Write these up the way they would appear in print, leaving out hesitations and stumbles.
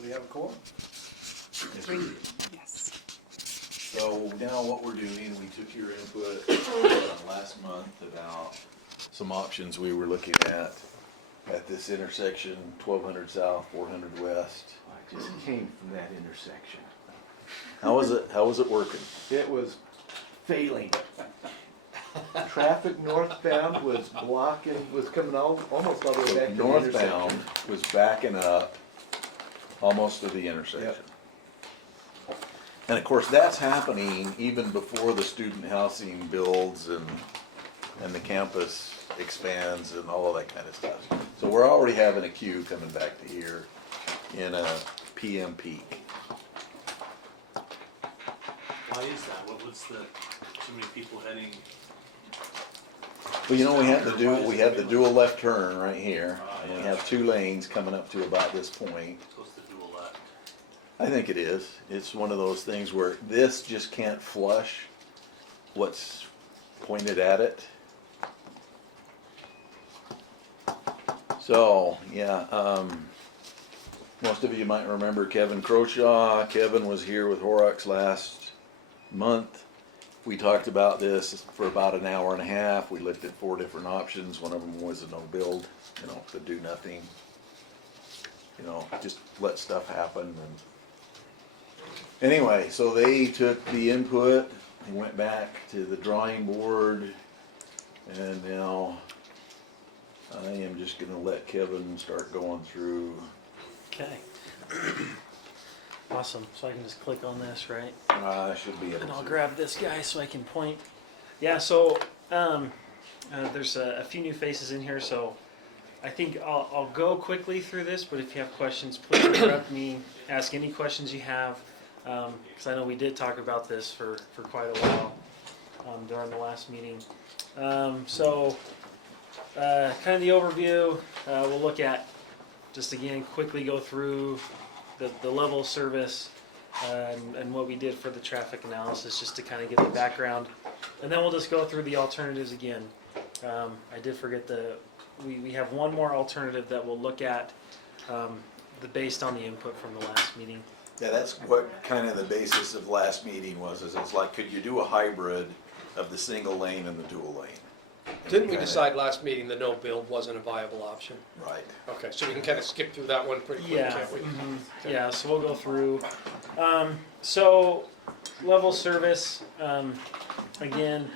Do we have a quorum? Yes. So now what we're doing, we took your input last month about some options we were looking at this intersection, 1200 south, 400 west. I just came from that intersection. How was it working? It was failing. Traffic northbound was coming almost all the way back to the Northbound intersection. was backing up almost to the intersection. Yep. And of course, that's happening even before the student housing builds and the campus expands and all of that kind of stuff. So we're already having a queue coming back to here in a PM peak. Why is that? What's the, too many people heading? Well, you know, we had the dual left turn right here, and we have 2 lanes coming up to about this point. Supposed to do a lot. I think it is. It's one of those things where this just can't flush what's pointed at it. So, yeah, most of you might remember Kevin Croshaw. Kevin was here with Horrocks last month. We talked about this for about an hour and a half. We looked at 4 different options. One of them was a no build, to do nothing. Just let stuff happen. And anyway, so they took the input, they went back to the drawing board, and now I am just gonna let Kevin start going through. Okay. Awesome. So I can just click on this, right? I should be able And I'll to. grab this guy so I can point. Yeah, so there's a few new faces in here, so I think I'll go quickly through this, but if you have questions, please interrupt me, ask any questions you have, because I know we did talk about this for quite a while during the last meeting. So kind of the overview, we'll look at, just again, quickly go through the level of service and what we did for the traffic analysis, just to kind of get the background. And then we'll just go through the alternatives again. I did forget we have one more alternative that we'll look at based on the input from the last meeting. Yeah, that's what kind of the basis of last meeting was, is it's like, could you do a hybrid of the single lane and the dual lane? And Didn't we kinda- decide last meeting the no build wasn't a viable option? Right. Okay, so we can kind of skip through that one pretty quick, Yeah. can't we? Yeah, so we'll go through. So level service, again,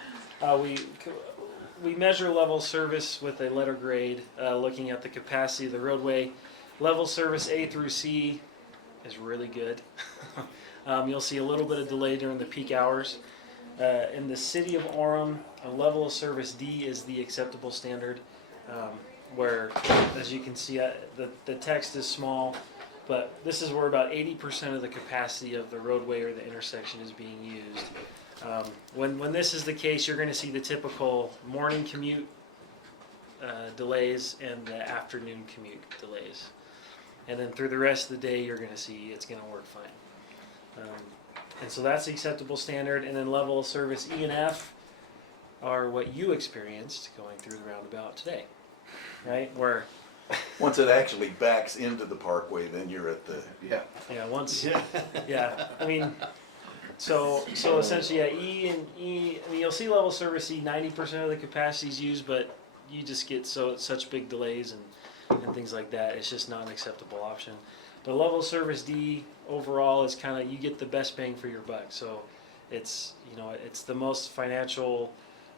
we measure level service with a letter grade, looking at the capacity of the roadway. Level service A through C is really good. You'll see a little bit of delay during the peak hours. In the city of Orem, a level of service D is the acceptable standard, where, as you can see, the text is small, but this is where about 80% of the capacity of the roadway or the intersection is being used. When this is the case, you're going to see the typical morning commute delays and the afternoon commute delays. And then through the rest of the day, you're going to see it's going to work fine. And so that's the acceptable standard. And then level of service E and F are what you experienced going through the roundabout today, right? Where, Once it actually backs into the parkway, then you're at the, Yeah. yeah, once, yeah, I mean, so essentially, yeah, E, I mean, you'll see level of service E, 90% of the capacity is used, but you just get such big delays and things like that. It's just not an acceptable option. The level of service D overall is kind of, you get the best bang for your buck. So it's, it's the most financial,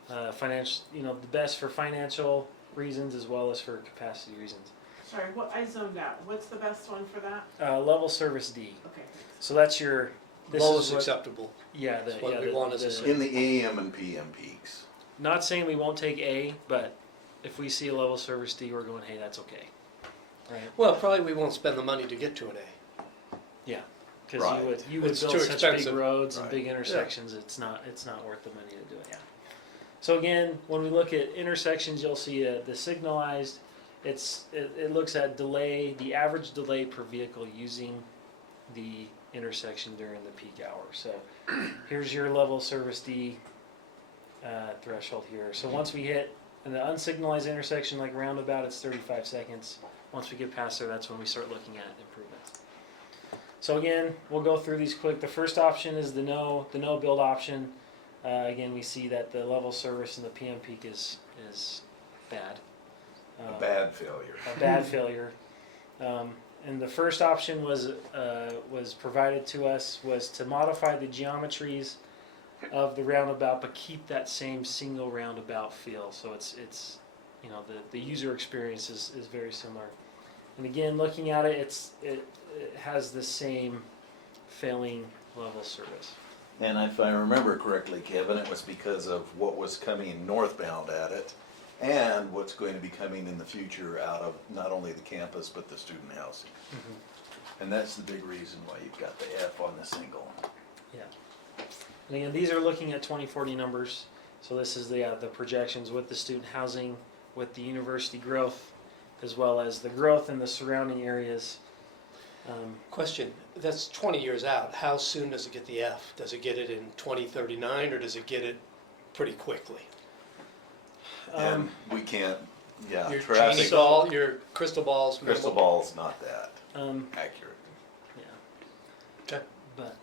the best for financial reasons as well as for capacity reasons. Sorry, I zoned out. What's the best one for that? Level service D. Okay. So that's your, this Lowest is what, acceptable. yeah, That's what we want as a city. in the AM and PM peaks. Not saying we won't take A, but if we see a level service D, we're going, hey, that's okay. Right? Well, probably we won't spend the money to get to an A. Yeah. Because Right. you would It's build too such expensive. big roads and Right. big intersections, it's not worth the money to do it. Yeah. So again, when we look at intersections, you'll see the signalized. It looks at delay, the average delay per vehicle using the intersection during the peak hour. So here's your level of service D threshold here. So once we hit an unsignalized intersection like roundabout, it's 35 seconds. Once we get past there, that's when we start looking at improvements. So again, we'll go through these quick. The first option is the no build option. Again, we see that the level service in the PM peak is bad. A bad failure. A bad failure. And the first option was provided to us was to modify the geometries of the roundabout, but keep that same single roundabout feel. So it's you know, the user experience is very similar. And again, looking at it, it has the same failing level service. And if I remember correctly, Kevin, it was because of what was coming northbound at it and what's going to be coming in the future out of not only the campus but the student housing. And that's the big reason why you've got the F on the single. Yeah. And again, these are looking at 2040 numbers. So this is the projections with the student housing, with the university growth, as well as the growth in the surrounding areas. Question, that's 20 years out. How soon does it get the F? Does it get it in 2039 or does it get it pretty quickly? And we can't, yeah, Your traffic, genie ball, your crystal ball's crystal minimal. ball's not that accurate. Yeah. Okay. But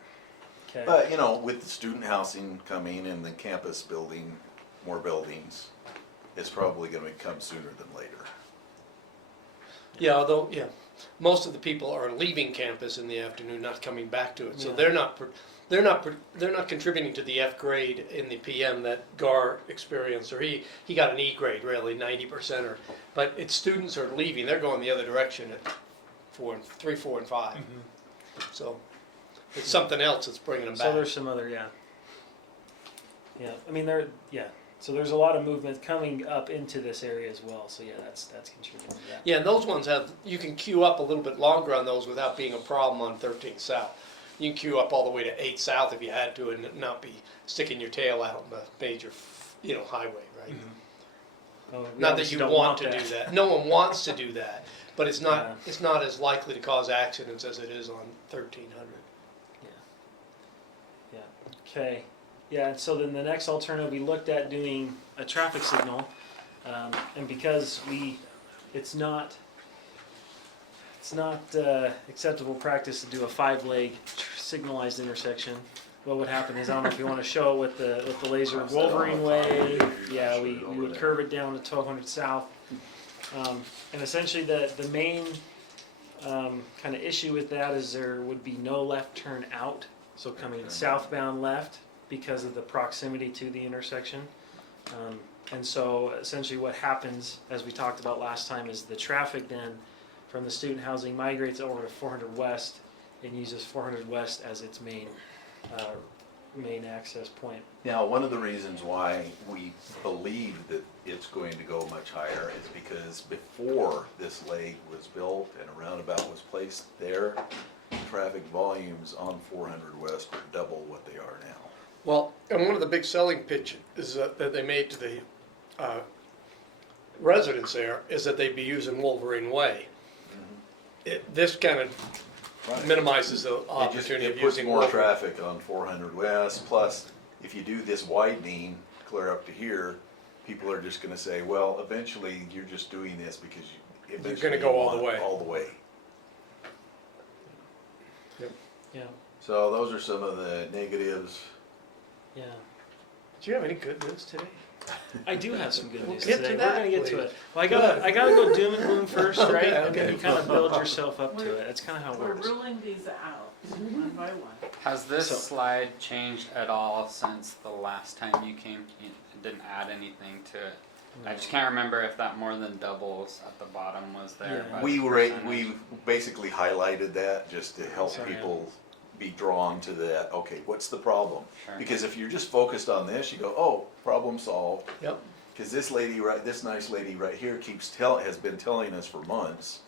okay. But, you know, with the student housing coming and the campus building more buildings, it's probably gonna come sooner than later. Yeah, although, yeah, most of the people are leaving campus in the afternoon, not coming back to it. So Yeah. they're not contributing to the F grade in the PM that Gar experienced, or he got an E grade really, 90%. But it's students are leaving, they're going the other direction at 3, 4, and 5. So it's something else that's bringing them So back. there's some other, yeah. I mean, so there's a lot of movement coming up into this area as well. So yeah, that's contributing to that. Yeah, and those ones you can queue up a little bit longer on those without being a problem on 13 South. You can queue up all the way to 8 South if you had to and not be sticking your tail out on the major, highway, right? Oh, we Not that obviously you don't want to do that. No one wants to do that, but it's not, Yeah. it's not as likely to cause accidents as it is on 1300. Yeah. Okay. Yeah. And so then the next alternative, we looked at doing a traffic signal, and because it's not acceptable practice to do a 5-leg signalized intersection. What would happen is, I don't know if you want to show it with the laser Wolverine way. Yeah, we would curve it down to 1200 South, and essentially the main kind of issue with that is there would be no left turn out, so coming southbound left because of the proximity to the intersection. And so essentially what happens, as we talked about last time, is the traffic then from the student housing migrates over to 400 West and uses 400 West as its main access point. Now, one of the reasons why we believe that it's going to go much higher is because before this leg was built and a roundabout was placed there, traffic volumes on 400 West are double what they are now. Well, and one of the big selling pitches that they made to the residents there is that they'd be using Wolverine Way. This kind of Right. minimizes the It opportunity of puts using more Wolverine. traffic on 400 West, plus if you do this widening clear up to here, people are just gonna say, well, eventually you're just doing this because you You're eventually gonna go all want the way. all the way. Yeah. So those are some of the negatives. Yeah. Do you have any good news today? I do have some good news Get to today. that, We're gonna get to please. it. Well, I gotta go doom and gloom first, right? Okay, And then okay. you kind of build yourself up to it. That's kind of how it We're works. ruling these out one by one. Has this So- slide changed at all since the last time you came? You didn't add anything to it. I just can't remember if that more than doubles at the bottom was there. Yeah. by We percentage. basically highlighted that just to help Sorry. people be drawn to that, okay, what's the problem? Sure. Because if you're just focused on this, you go, oh, problem solved. Yep. Because this nice lady right here has been telling us for months,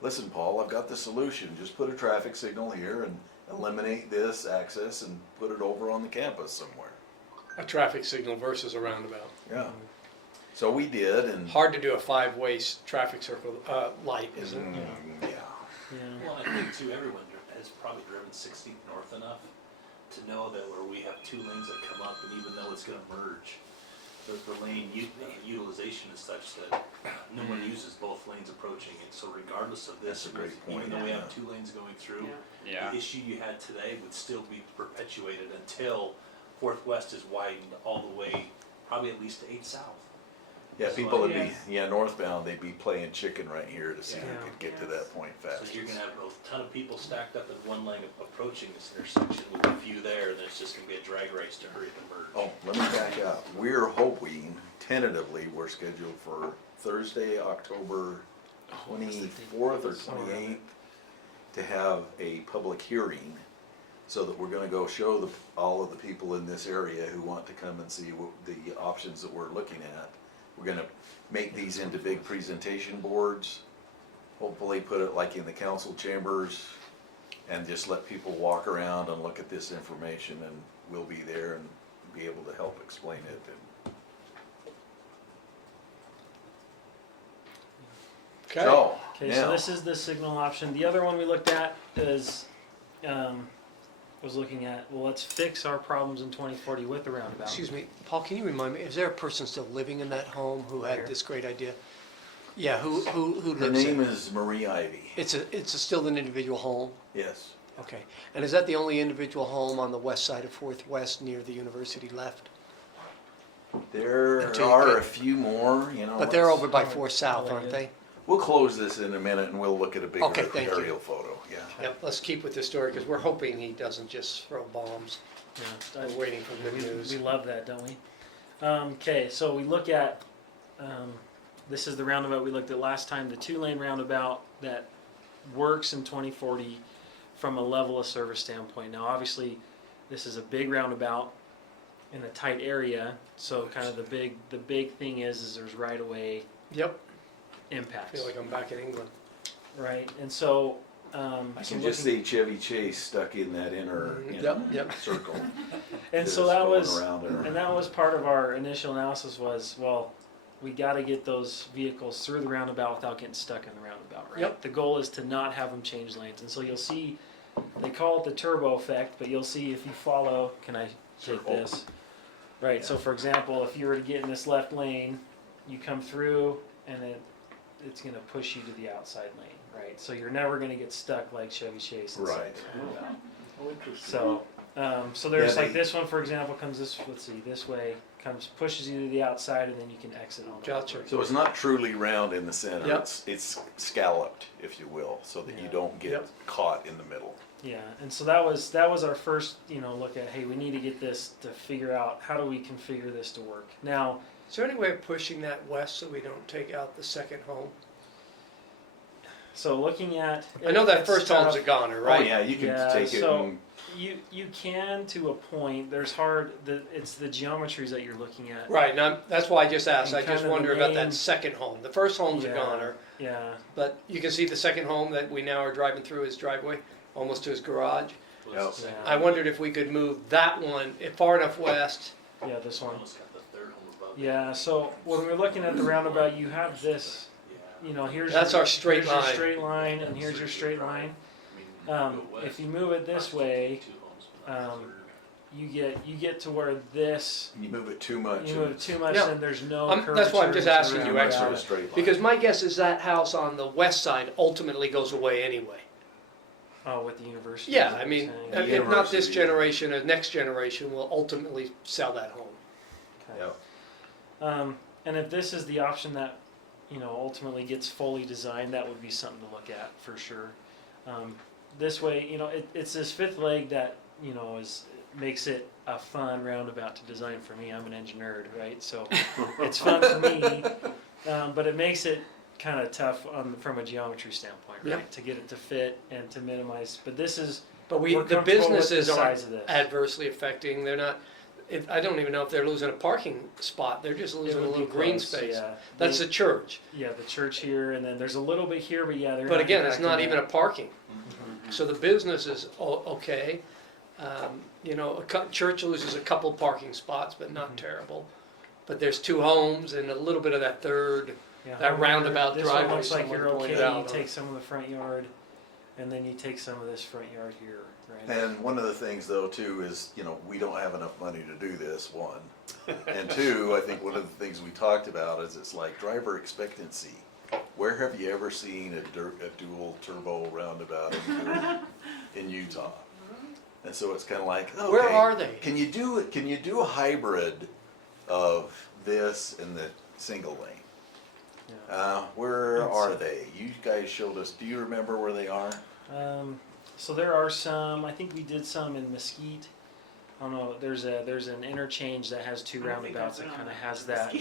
listen, Paul, I've got the solution. Just put a traffic signal here and eliminate this access and put it over on the campus somewhere. A traffic signal versus a roundabout. Yeah. So we did, and Hard to do a 5-way traffic circle light, isn't it? yeah. Yeah. Well, I think too, everyone has probably driven 16th North enough to know that where we have 2 lanes that come up, and even though it's gonna merge, the lane utilization is such that no one uses both lanes approaching it, so regardless of this, That's a great point, even though we yeah. have 2 lanes going through, Yeah. the issue you had today would still be perpetuated until 4th West is widened all the way, probably at least to 8 South. Yeah, So, people would be, Yes. yeah, northbound, they'd be playing chicken right here to see who Yeah. could get to Yes. that point So fastest. you're gonna have a ton of people stacked up in one lane approaching this intersection with a few there, and it's just gonna be a drag race to hurry up and merge. Oh, let me back up. We're hoping, tentatively, we're scheduled for Thursday, October 24th or 28th, to have a public hearing, so that we're gonna go show all of the people in this area who want to come and see the options that we're looking at. We're gonna make these into big presentation boards, hopefully put it like in the council chambers, and just let people walk around and look at this information, and we'll be there and be able to help explain it. Okay. So, Okay, so now, this is the signal option. The other one we looked at is, was looking at, well, let's fix our problems in 2040 with the roundabout. Excuse me, Paul, can you remind me, is there a person still living in that home who Where? had this great idea? Yeah, who her lives name there? is Marie Ivy. It's still an individual home? Yes. Okay. And is that the only individual home on the west side of 4th West near the university left? There Until you are get- a few more, you know. But they're it's- over by 4th South, aren't they? We'll close this in a minute and we'll look at a bigger Okay, thank you. aerial photo, yeah. Yep, let's keep with this story, because we're hoping he doesn't just throw bombs. Yeah, We're waiting for good we news. love that, don't we? Okay, so we look at, this is the roundabout we looked at last time, the 2-lane roundabout that works in 2040 from a level of service standpoint. Now, obviously, this is a big roundabout in a tight area, so kind of the big thing is there's right-of-way Yep, I impacts, feel like I'm back in England. right? And so, I so can just looking- see Chevy Chase stuck in that inner, you know, Yep. circle. and so Just that going was, around there. and that was part of our initial analysis was, well, we got to get those vehicles through the roundabout without getting stuck in the roundabout, right? Yep. The goal is to not have them change lanes, and so you'll see, they call it the turbo effect, but you'll see if you follow. Can I take Circle. this? Right. So for example, if you were to get in this left lane, you come through, and it's going to push you to the outside lane, right? So you're never going to get stuck like Chevy Chase inside Right. the roundabout. Oh, interesting. So there's Yeah, like they- this one, for example, comes this way, pushes you to the outside, and then you can exit on the Gotcha. right. So it's not truly round in the center, Yep. it's scalloped, if you will, so that you Yeah. don't get Yep. caught in the middle. Yeah, and so that was our first, look at, hey, we need to get this to figure out how do we configure this to work. Now, Is there any way of pushing that west so we don't take out the second home? so looking at, I know that it's first home's a tough. goner, Oh, right? yeah, you can Yeah, take it so- and, You can to a point. It's the geometries that you're looking at. Right, and that's why I just asked, And I just kind of wonder the about main- that second home. The first home's a Yeah. goner, Yeah. but you can see the second home that we now are driving through his driveway, almost to his garage. Well, it's the Yeah. same. I wondered if we could move that one far enough west. Yeah, this one. Almost got the 3rd home above. Yeah. So when we're looking at the roundabout, you have this. Yeah. Here's That's our straight here's your line. straight line, and here's your straight line. I mean, go If west, you move it this way, 2 homes, but not the um, 3rd. you get to where this. you move it too much. You and move it's too much, Yeah. then there's no That's why I'm curvature just to asking the you too much extra. of a roundabout. straight line. Because my guess is that house on the west side ultimately goes away anyway. Oh, with the university. Yeah, is what I you're mean, saying. if not this University. generation, a next generation will ultimately sell that home. Okay. Yeah. And if this is the option that, ultimately gets fully designed, that would be something to look at for sure. This way, it's this fifth leg that, makes it a fun roundabout to design for me. I'm an engineer, right? So it's fun for me, but it makes it kind of tough from a geometry standpoint, right? Yep. To get it to fit and to minimize. But this is, But we're the comfortable with businesses the aren't size of this. adversely affecting, they're not, I don't even know if they're losing a parking spot, they're just It losing a would be little green close, space. Yeah. That's the church, Yeah, the church here, and then there's a little bit here, but yeah, they're but not again, it's not impacting even a that. parking. Mhm. So the business is okay. Church loses a couple parking spots, but not Mhm. terrible. But there's 2 homes and a little bit of that third. Yeah, That however, roundabout this driveway one looks like someone you're pointed okay. out You on take it. some of the front yard. and then you take some of this front yard here, right? And one of the things though too is, you know, we don't have enough money to do this, one. And two, I think one of the things we talked about is it's like driver expectancy. Where have you ever seen a dual turbo roundabout in Utah? And so it's kinda like, okay. Where are they? Can you do a hybrid of this and the single lane? Yeah. Where And are so- they? You guys showed us, do you remember where they are? So there are some. I think we did some in Mesquite. I don't know. There's an interchange that has two roundabouts that kind of has that.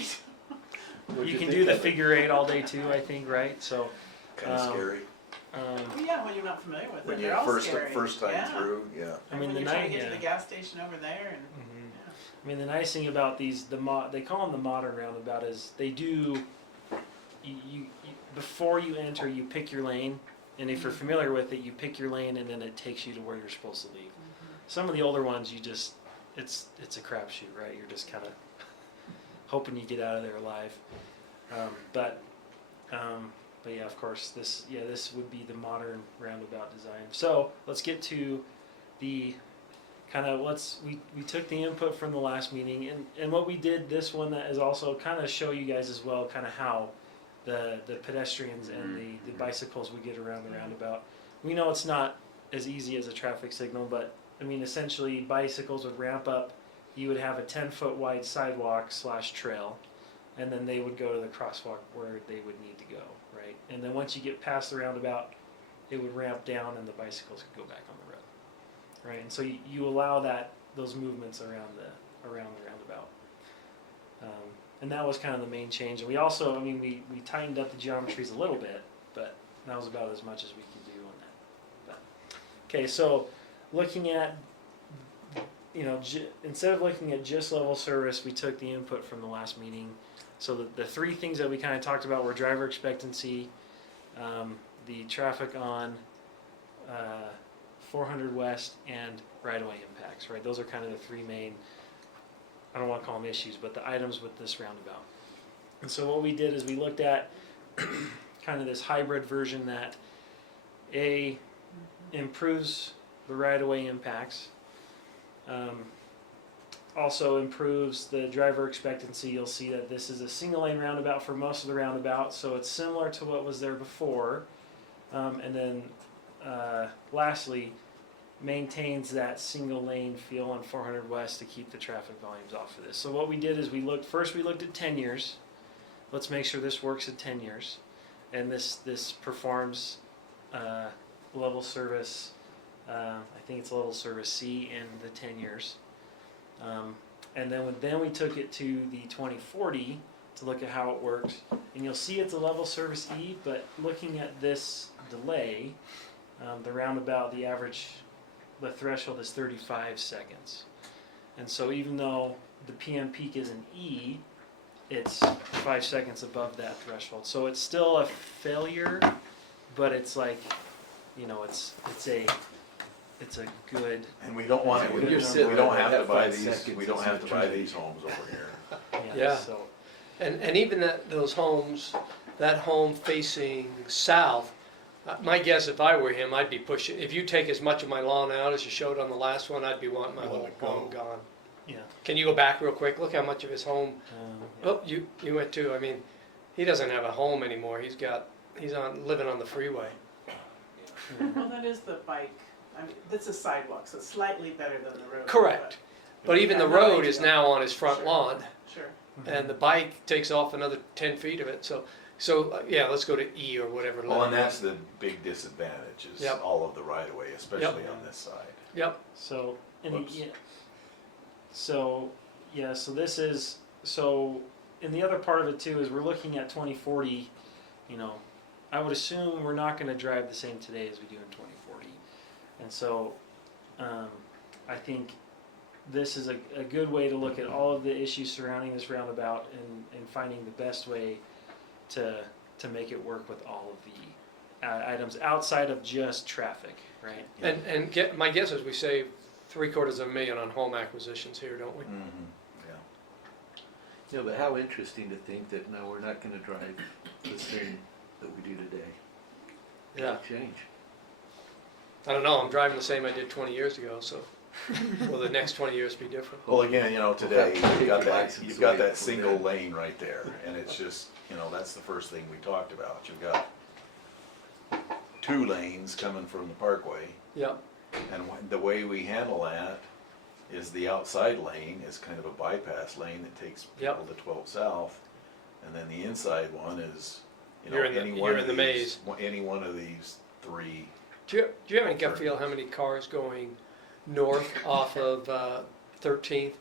What'd You can think do the of it? figure eight all day too. I think, right? So, Kinda scary. Well, yeah, when you're not familiar with When it, you they're all first scary. time Yeah. through, yeah. I mean, when the you're trying night. to get to Yeah. the gas station over there, and Mhm. yeah. I mean, the nice thing about these, they call them the modern roundabout, is they do. You before you enter, you pick your lane, and if you're familiar with it, you pick your lane, and then it takes you to where you're supposed to leave. Some of the older ones, it's a crapshoot, right? You're just kind of hoping you get out of there alive. But yeah, of course, this would be the modern roundabout design. So let's get to the kind of we took the input from the last meeting, and what we did this one that is also kind of show you guys as well, kind of how the pedestrians and the bicycles would get around the roundabout. We know it's not as easy as a traffic signal, but I mean, essentially, bicycles would ramp up. You would have a 10-foot wide sidewalk / trail, and then they would go to the crosswalk where they would need to go, right? And then once you get past the roundabout, it would ramp down, and the bicycles could go back on the road, right? And so you allow those movements around the roundabout. And that was kind of the main change. And we also, I mean, we tightened up the geometries a little bit, but that was about as much as we could do on that. But, okay, so looking at, instead of looking at just level service, we took the input from the last meeting. So the three things that we kind of talked about were driver expectancy, the traffic on 400 West, and right-of-way impacts, right? Those are kind of the three main, I don't want to call them issues, but the items with this roundabout. And so what we did is we looked at kind of this hybrid version that improves the right-of-way impacts, also improves the driver expectancy. You'll see that this is a single lane roundabout for most of the roundabouts, so it's similar to what was there before. And then lastly, maintains that single lane feel on 400 West to keep the traffic volumes off of this. So what we did is we looked at 10 years. Let's make sure this works at 10 years. And this performs level service, I think it's level service C in the 10 years. And then we took it to the 2040 to look at how it works. And you'll see it's a level service E, but looking at this delay, the roundabout, the threshold is 35 seconds. And so even though the PM peak is an E, it's 5 seconds above that threshold. So it's still a failure, but it's like, it's a good. And we don't want, When we you're sitting don't there have to at buy 5 these, seconds, we don't it's have to buy eternity. these homes over here. Yeah. So And even those homes, that home facing south, my guess if I were him, I'd be pushing, if you take as much of my lawn out as you showed on the last one, I'd be wanting my whole home gone. yeah. Can you go back real quick? Look how much of his home, Yeah. oh, you went too. I mean, he doesn't have a home anymore. He's living on the freeway. Well, that is the bike. I mean, it's a sidewalk, so it's slightly better than the road. Correct. But even the Yeah, no, road I is know. now on his front Sure. lawn, Sure. and the bike takes off another 10 feet of it. So yeah, let's go to E or whatever. Well, and that's the big disadvantage is Yep. all of the right of way, especially on this side. Yep. So Whoops. So this is and the other part of it too is we're looking at 2040. I would assume we're not going to drive the same today as we do in 2040, and so I think this is a good way to look at all of the issues surrounding this roundabout and finding the best way to make it work with all of the items outside of just traffic, right? And my guess is we save $750,000 on home acquisitions here, don't we? Mm-hmm, yeah. Yeah, but how interesting to think that now we're not gonna drive the same that we do today. Yeah. Big change. I don't know, I'm driving the same I did 20 years ago, so will the next 20 years be different? Well, again, you know, today, Take you've got your that, license you've got away that from single them. lane right there, and it's just, you know, that's the first thing we talked about. You've got 2 lanes coming from the parkway, Yeah, and the way we handle that is the outside lane is kind of a bypass lane that takes Yep. people to 12 South, and then the inside one is, you know, You're in the- any you're one in of the these, maze. any one of these 3. do you have any gut feel how many cars going north off of 13th?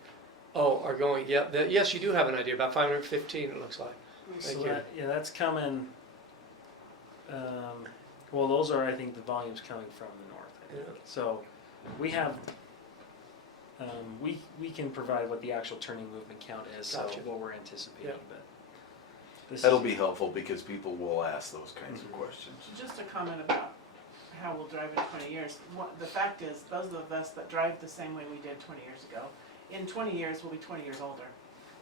Oh, are going, yeah, yes, you do have an idea, about 515 it looks like. So Thank you. that, yeah, that's coming, well, those are, I think, the volumes coming from the north. I think. Yeah. So we have, we can provide what the actual turning movement count is, so Gotcha. what we're anticipating, Yeah. but. This That'll is- be helpful because people will ask those kinds of questions. Just a comment about how we'll drive in 20 years. The fact is, those of us that drive the same way we did 20 years ago, in 20 years, we'll be 20 years older.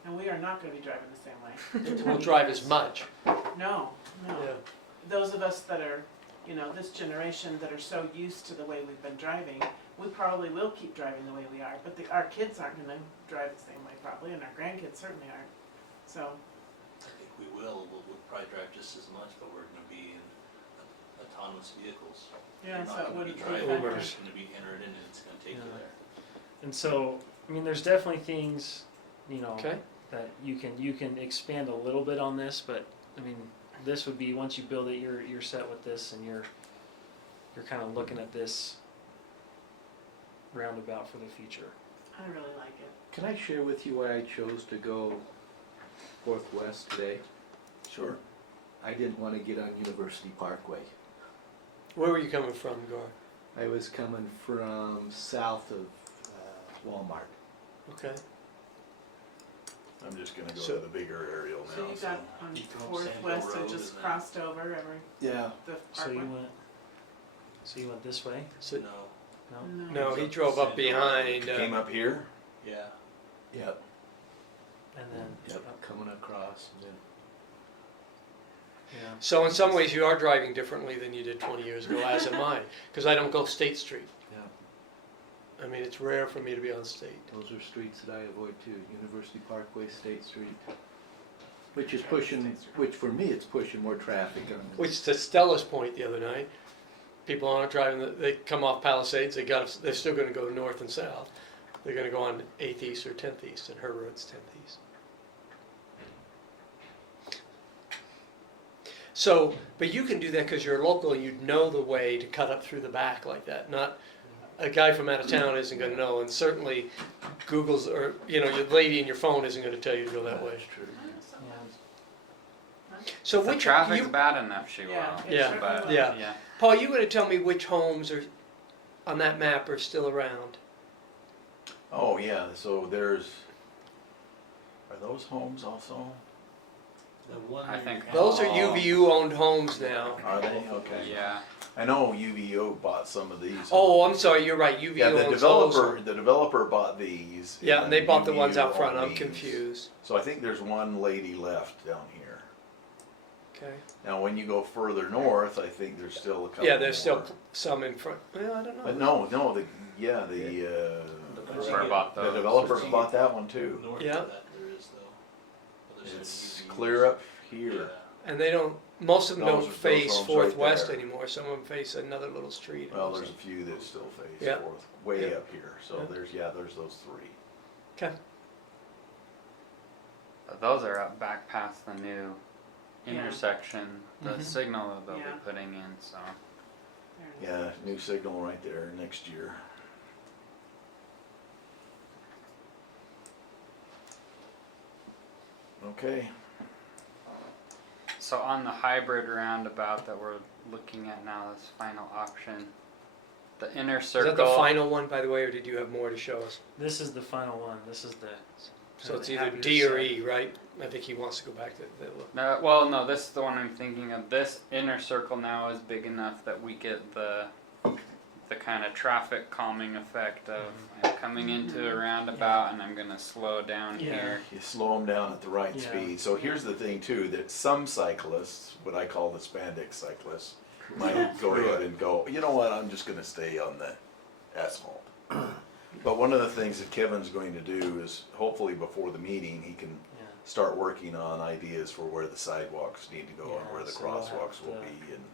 And we are not gonna be driving the same way. in Won't 20 drive years. as much. No, no. Yeah. Those of us that are, you know, this generation that are so used to the way we've been driving, we probably will keep driving the way we are, but our kids aren't gonna drive the same way probably, and our grandkids certainly aren't. So, I think we will, we'll probably drive just as much, but we're gonna be in autonomous vehicles. yeah, You're so not it gonna be wouldn't be driving, a you're factor. just gonna be entered in and it's gonna take you Yeah. there. And so, I mean, there's definitely things, you know, Okay, that you can expand a little bit on this, but I mean, this would be, once you build it, you're set with this, and you're kind of looking at this roundabout for the future. I really like it. Can I share with you why I chose to go northwest today? Sure. I didn't want to get on University Parkway. where were you coming from, Gar? I was coming from south of Walmart. Okay, I'm just gonna go So- to the bigger aerial So now, you so. got on You go Fourth Sandhill West and Road just and then- crossed over every, Yeah. the So you parkway? went this way? so, No, No? no, he drove up behind, Came up here? yeah, Yep. And then, Yep. Coming across. And then yeah. so in some ways you are driving differently than you did 20 years ago, as am I, because I don't go State Street. Yeah. I mean, it's rare for me to be on State. Those are streets that I avoid too. University Parkway, State Street. Which is pushing, which for me, it's pushing more traffic on. Which, to Stella's point the other night, people aren't driving, they come off Palisades, they're still gonna go north and south. They're gonna go on 8th East or 10th East, and her road's 10th East. So, but you can do that because you're local and you'd know the way to cut up through the back like that. Not, a guy from out of town isn't gonna know, and certainly Google's, or, you know, your lady in your phone isn't gonna tell you to go that way. That's true. So If the which, traffic's you, bad enough, she will. Yeah, it Yeah, certainly But, will. yeah. yeah. Paul, you gonna tell me which homes are, on that map are still around? Oh, yeah, so there's, are those homes also? the one. I think- Those are Oh. UVU owned homes now. Are they? Okay. Yeah. I know UVO bought some of these. Oh, I'm sorry, you're right, UVU Yeah, owns those. the developer bought these. Yeah, and they then bought the ones UVU out front, owned I'm these. confused. So I think there's one lady left down here. Okay. Now, when you go further north, I think there's still a couple Yeah, there's still more. some in front, well, I don't know. But no, the Whoever bought the those. developers bought that one too. North Yeah. of that there is though. But there's It's some UVUs. clear up here. Yeah. And they don't, most of them Those don't are- face those homes Fourth right West there. anymore, some of them face another little street. Well, there's a few that still face Yeah. north, way Yeah. up here. So Yeah. there's those 3. Okay, But those are up back past the new Yeah. intersection, the Mhm. signal that they'll Yeah. be putting in, so. There it is. Yeah, new signal right there next year. Okay. So on the hybrid roundabout that we're looking at now, this final option, the inner is circle. that the final one, by the way, or did you have more to show us? This is the final one, this is the. So it's the either happier D or side. E, right? I think he wants to go back to the, No, well, no, this is the one I'm thinking of. This inner circle now is big enough that we get the kind of traffic calming effect of I'm coming into a roundabout and I'm gonna slow down Yeah. here. You slow them down at the right Yeah. speed. So here's the thing too, that some cyclists, what I call the spandex cyclists, might go ahead and go, you know what, I'm just gonna stay on the asphalt. But one of the things that Kevin's going to do is hopefully before the meeting, he can Yeah. start working on ideas for where the sidewalks need to go and Yeah, where the so we'll have crosswalks will to- be and.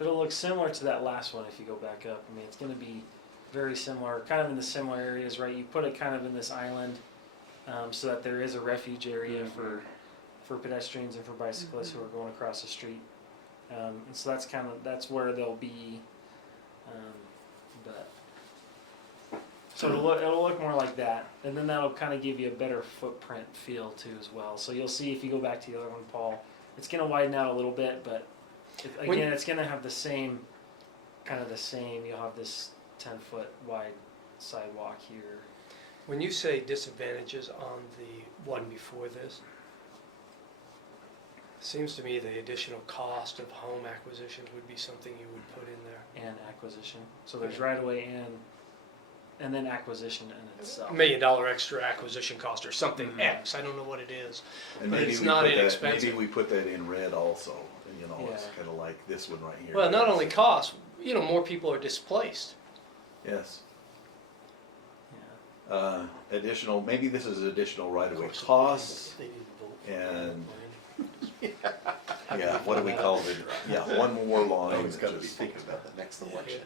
It'll look similar to that last one if you go back up. I mean, it's gonna be very similar, kind of in the similar areas, right? You put it kind of in this island, so that there is a refuge area for pedestrians and for bicyclists who are going across the street. And so that's where they'll be, but. So it'll look more like that, and then that'll kind of give you a better footprint feel too as well. So you'll see if you go back to the other one, Paul, it's gonna widen out a little bit, but again, it's gonna have the same, you'll have this 10-foot wide sidewalk here. When you say disadvantages on the one before this, seems to me the additional cost of home acquisitions would be something you would put in there. And acquisition, so there's right of way and then acquisition in itself. $1 million extra acquisition cost or something Mhm. X, I don't know what it is. And But maybe it's we not put that- inexpensive. Maybe we put that in red also, and you know, it's Yeah. kinda like this one right here. Well, not only cost, more people are displaced. Yes, Yeah. additional, maybe this is additional right of way course, costs, they didn't vote for and, it. yeah, what do we call it? Yeah, one more line Always that gotta be just, thinking about the next election.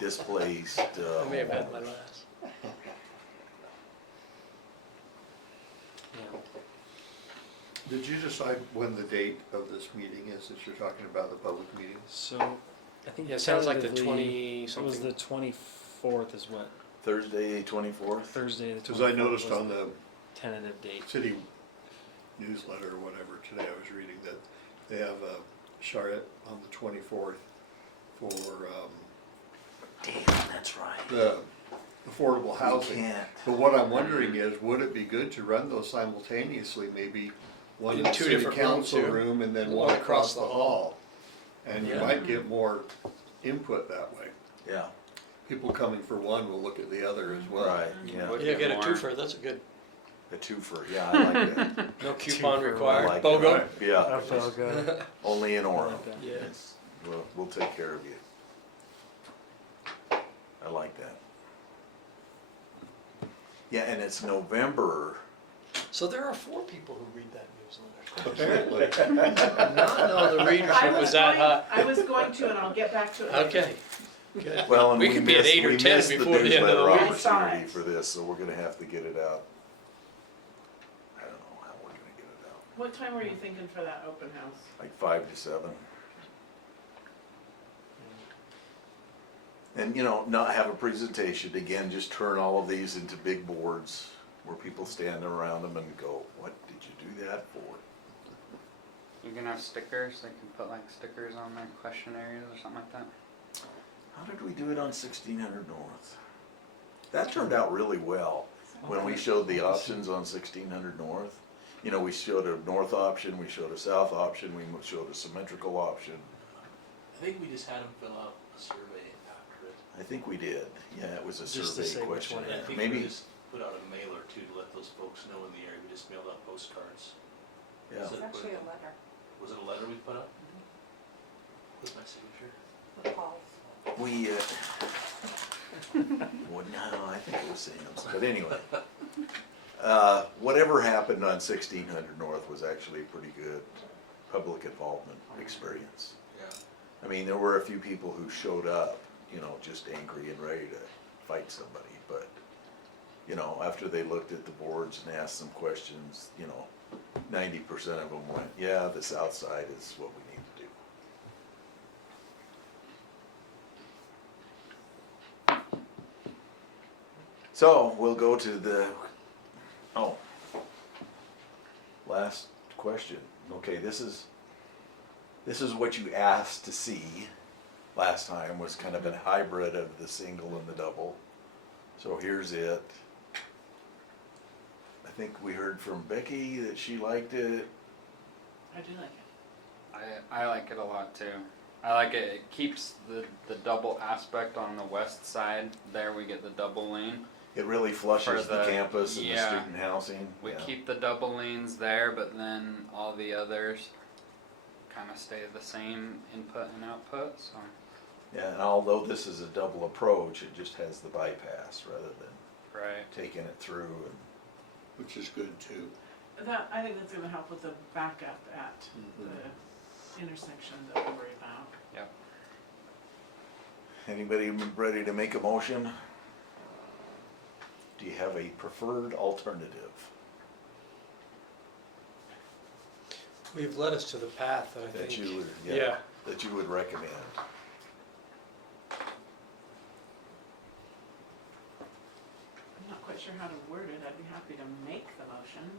displaced, I may have had my homeowners. last. Yeah. Did you decide when the date of this meeting is that you're talking about, the public meeting? So, I think Yeah, it sounds like the tentatively, 20 It was something. the 24th is what, Thursday, 24th? Thursday the 24th. Because I noticed was on the tentative date. city newsletter or whatever, today I was reading that they have a charrette on the 24th for Damn, that's right. the affordable We housing. can't. But what I'm wondering is, would it be good to run those simultaneously, maybe one In in the two city different rooms, council too. room and then One one across across the the hall? And you Yeah. might get more input that way. Yeah, People coming for one will look at the other as well. right, yeah, Would Yeah, get a more. twofer, that's a good, a twofer, yeah, I like that. no coupon Twofer, I required. like BOGO? that. Yeah, That felt good. only in I Orem. like that. Yeah. It's- we'll take care of you. I like that. Yeah, and it's November. So there are 4 people who read that newsletter. Apparently. Did not know the I readership was was that going, high. I was going to, and I'll get back to it later. Okay, good. Well, and We could be at missed- 8 or we 10 missed before the end of the newsletter week. I saw opportunity it. for this, so we're gonna have to get it out. I don't know how we're gonna get it out, What time were you thinking for that open house? like 5 to 7. And, you know, not have a presentation, again, just turn all of these into big boards where people stand around them and go, what did you do that for? You can have stickers, they can put like stickers on their question areas or something like that. How did we do it on 1600 North? That turned out really well. When we showed the options on 1600 North, you know, we showed a north option, we showed a south option, we showed a symmetrical option. I think we just had them fill out a survey after it. I think we did. Yeah, it was a Just to say survey which question. one. And I think Maybe, we just put out a mailer too to let those folks know in the area. We just mailed out postcards. yeah. Was It's it- actually a letter Was it a letter we put up? With my signature? with Paul's. We, well, no, I think it was Sam's, but anyway. Whatever happened on 1600 North was actually a pretty good public involvement experience. Yeah. I mean, there were a few people who showed up, you know, just angry and ready to fight somebody, but, you know, after they looked at the boards and asked some questions, you know, 90% of them went, yeah, the south side is what we need to do. So, we'll go to the, last question. Okay, this is what you asked to see last time, was kind of a hybrid of the single and the double. So here's it. I think we heard from Becky that she liked it. I do like it. I like it a lot too. I like it, it keeps the double aspect on the west side. There we get the double lane. It really flushes For the the- campus and the yeah. student housing. We Yeah. keep the double lanes there, but then all the others kind of stay the same input and output, so. Yeah, and although this is a double approach, it just has the bypass rather than Right. taking it through and. Which is good too. That, I think that's gonna help with the backup at Mhm. the intersection that we worry about. Yep. Anybody ready to make a motion? Do you have a preferred alternative? We've led us to the path that I That think. you would, Yeah. that you would recommend? I'm not quite sure how to word it, I'd be happy to make the motion.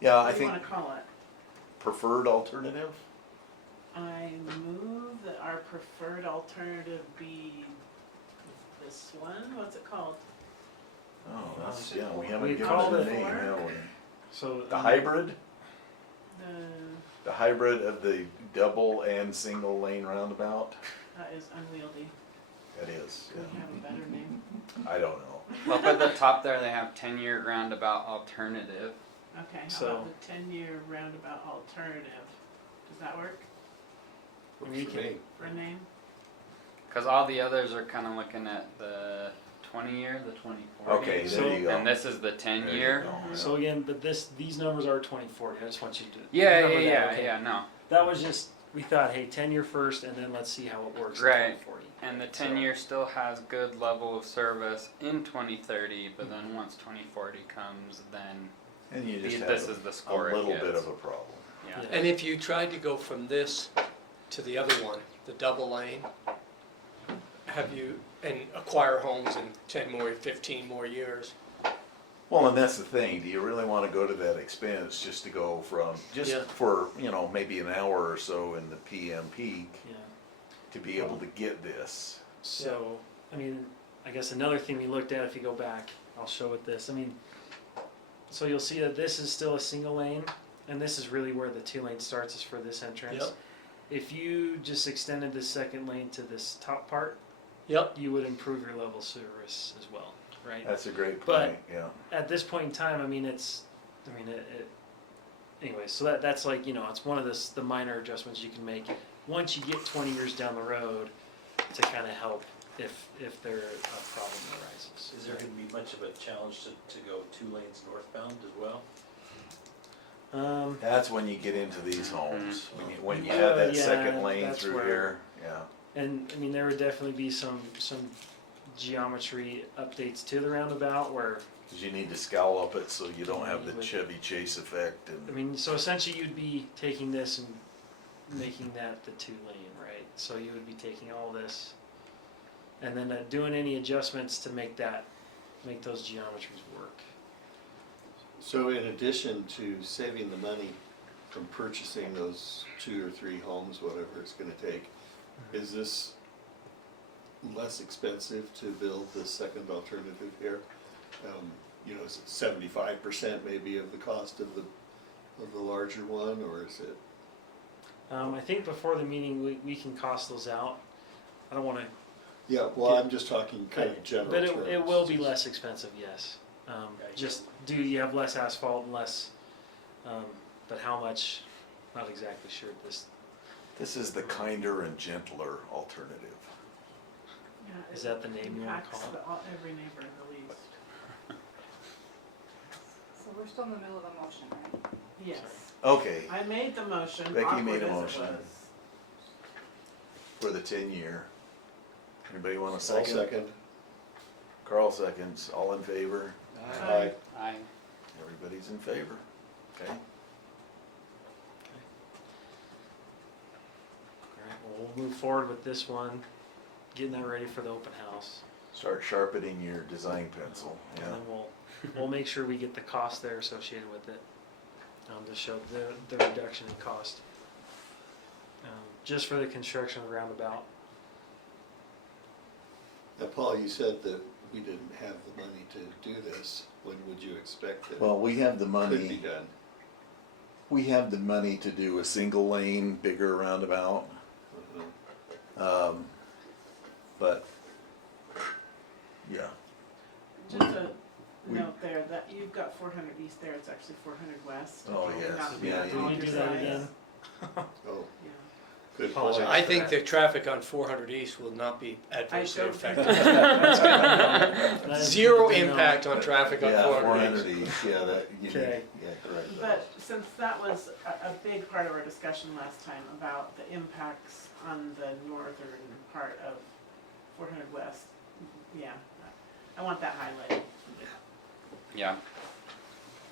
Yeah, I What do you think wanna call it? preferred alternative? I move that our preferred alternative be this one, what's it called? Oh, that's, yeah, we haven't We given called it a it- name, have we? So. The hybrid? The, The hybrid of the double and single lane roundabout? that is unwieldy, That is, do we have a better name? I don't know. Up at the top there, they have 10-year roundabout alternative. Okay, how So- about the 10-year roundabout alternative? Does that work Works We for can- me. for a name? Cause all the others are kinda looking at the 20-year, the 2040. Okay, So- there you go. And this is the 10-year. There you go, So again, but these numbers are 2040. I just want you to Yeah, remember yeah, that, yeah, okay? yeah, no. That was just, we thought, hey, 10-year first, and then let's see how it works Right. in 2040. And the 10-year still has good level of service in 2030, but then once 2040 comes, then And you just this have is the a score it little bit gets. of a problem. yeah. Yeah. And if you tried to go from this to the other one, the double lane, have you, and acquire homes in 10 more, 15 more years, Well, and that's the thing, do you really wanna go to that expense just to go from, just Yeah. for, maybe an hour or so in the PM peak Yeah. to be able to get this? So, I mean, I guess another thing we looked at, if you go back, I'll show it this. I mean, so you'll see that this is still a single lane, and this is really where the 2 lane starts, is for this entrance. Yep. If you just extended the second lane to this top part, yep, you would improve your level of service as well, right? That's a great But- point, yeah. At this point in time, anyway, so that's like, it's one of the minor adjustments you can make once you get 20 years down the road to kind of help if there a problem arises. Is there gonna be much of a challenge to go 2 lanes northbound as well? That's when you get into these homes, when you Uh, have that yeah, second lane that's through where- here, yeah. And I mean, there would definitely be some geometry updates to the roundabout where, Cause you need to scallop it so you don't have the With- Chevy Chase effect I and, mean, so essentially you'd be taking this and making that the 2 lane, right? So you would be taking all this and then doing any adjustments to make those geometries work. So in addition to saving the money from purchasing those 2 or 3 homes, whatever it's gonna take, is this less expensive to build the second alternative here? Is it 75% maybe of the cost of the larger one, or is it? I think before the meeting, we can cost those out. I don't wanna, Yeah, well, I'm just talking kind of general but terms. it will be less expensive, yes. Okay. Just, you have less asphalt and less, but how much, not exactly sure at this. this is the kinder and gentler alternative. Yeah, Is it that the name you wanna impacts call it? every neighbor in the least. So we're still in the middle of a motion, right? Yes, Okay, I made the motion, Becky made awkward a as it motion. was. for the 10-year. Anybody want a I'll second? second. Carl seconds, all in favor? Aye. I Everybody's in favor, okay? Alright, well, we'll move forward with this one, getting that ready for the open house. Start sharpening your design pencil, And yeah. then we'll make sure we get the cost there associated with it, to show the reduction in cost. Just for the construction of the roundabout. Now, Paul, you said that we didn't have the money to do this. When would you expect that Well, we have the it could be money, done? we have the money to do a single lane, bigger roundabout. Uh-huh. But, yeah, Just a We- note there, that you've got 400 east there, it's actually 400 west. Oh, It may yes. not be Yeah, on you Can all we your do that sides. again? Oh, Yeah. good Apologize. point. I think the traffic on 400 East will not be adversely don't think affected. That is Zero good to know. impact on traffic on Yeah, 400 400 East. east, yeah, that, you need, Okay. yeah, correct. But since that was a big part of our discussion last time about the impacts on the northern part of 400 West, yeah, I want that highlighted. Yeah.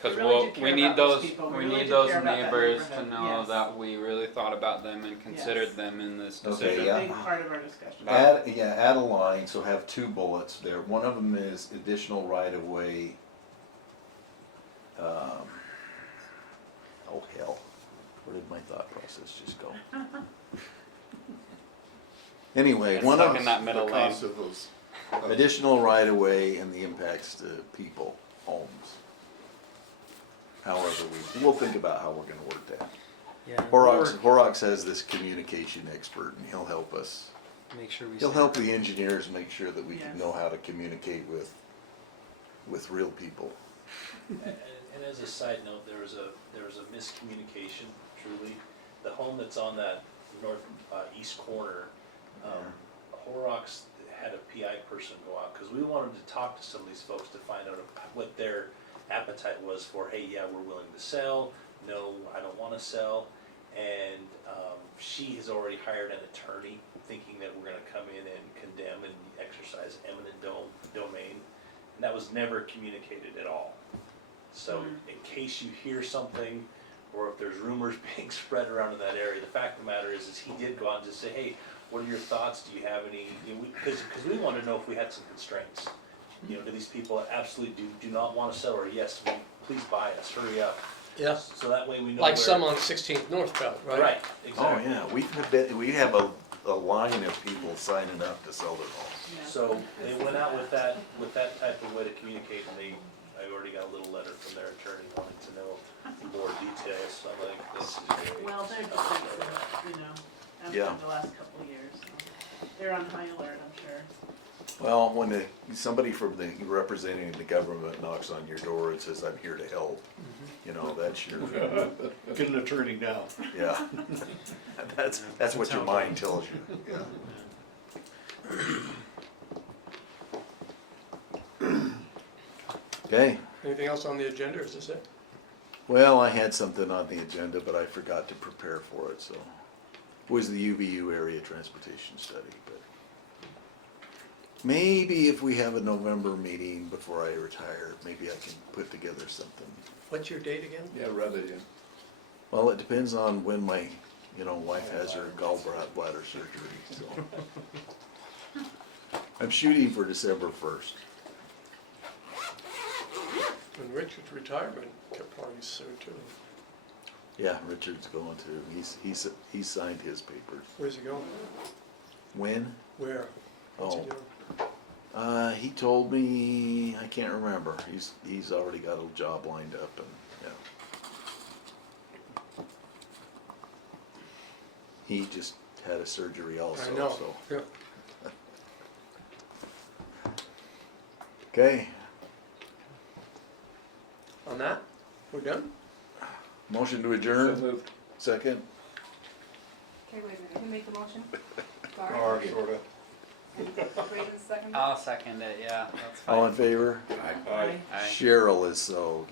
We Cause really do we care need about those those, people. We we really need do those care about that neighbors to neighborhood. know Yes. that we really thought about them and considered Yes. them in this Okay, It's decision. yeah. a big part of our discussion. Add a line, so have 2 bullets there. One of them is additional right-of-way. Oh hell, where did my thought process just go? Anyway, one Stuck of in that middle The lane. cost of those. additional right-of-way and the impacts to people, homes. However, we'll think about how we're gonna work that. Yeah. Horrocks has this communication expert and he'll help us. Make sure we. He'll stay- help the engineers make sure that we can Yes. know how to communicate with real people. And as a side note, there was a miscommunication, truly. The home that's on that east corner, Horrocks had a PI person go out, because we wanted to talk to some of these folks to find out what their appetite was for, hey, yeah, we're willing to sell, no, I don't wanna sell. And she has already hired an attorney, thinking that we're gonna come in and condemn and exercise eminent domain. And that was never communicated at all. So in case you hear something, or if there's rumors being spread around in that area, the fact of the matter is he did go out and just say, hey, what are your thoughts? Do you have any, because we wanted to know if we had some constraints. You know, do these people absolutely do not want to sell, or yes, please buy us, hurry up. Yeah, So that way we know like where. some on 16th Northbound, right? Right, Oh, exactly. yeah, we have a line of people signing up to sell their homes. Yeah. So they went out with that type of way to communicate, and I already got a little letter from their attorney wanting to know more details, so I'm like, this is great. Well, they're defensive, you know, Yeah. after the last couple of years. So they're on high alert, I'm sure. Well, when somebody from representing the government knocks on your door and says, I'm here to help, you know, that's your, Get an attorney now. yeah. That's what your mind tells you, yeah. Okay, Anything else on the agenda, or is this it? well, I had something on the agenda, but I forgot to prepare for it, so. It was the UVU area transportation study, but maybe if we have a November meeting before I retire, maybe I can put together something. What's your date again? Yeah, rather, yeah. Well, it depends on when my, wife has her gallbladder surgery, so. I'm shooting for December 1st. And Richard's retirement party's soon too. Yeah, Richard's going to, he's signed his papers. Where's he going? When? Where? What's he Oh. doing? He told me, I can't remember, he's already got a job lined up and, yeah. He just had a surgery also, I know, so. yeah. Okay, On that, we're done? motion to adjourn, second? Okay, wait a minute, who made the motion? Or sorta. And Braden seconded? I'll second it, yeah, that's All in fine. favor? Aye. Aye. Cheryl is so,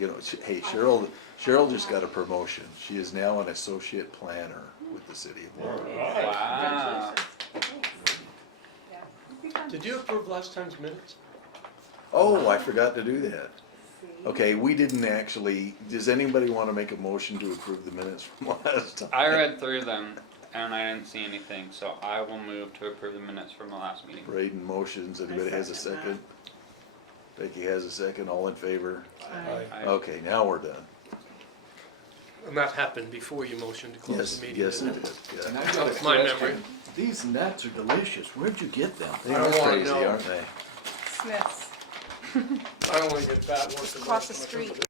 hey, Cheryl just got a promotion. She is now an associate planner with the city of Warren. Wow. Yeah. Did you approve last time's minutes? Oh, I forgot to do that. See? Okay, we didn't actually, does anybody want to make a motion to approve the minutes from last time? I read through them and I didn't see anything, so I will move to approve the minutes from the last meeting. Braden motions, anybody has a second second? Becky has a second, all in favor? Aye. I- Okay, now we're done. And that happened before you motioned to close Yes, the meeting? yes didn't it did, yeah. I've got a My question. memory. These nuts are delicious. Where'd you get them? They I are don't wanna crazy, know. aren't they? Smith's. I don't wanna get fat once. Across the street.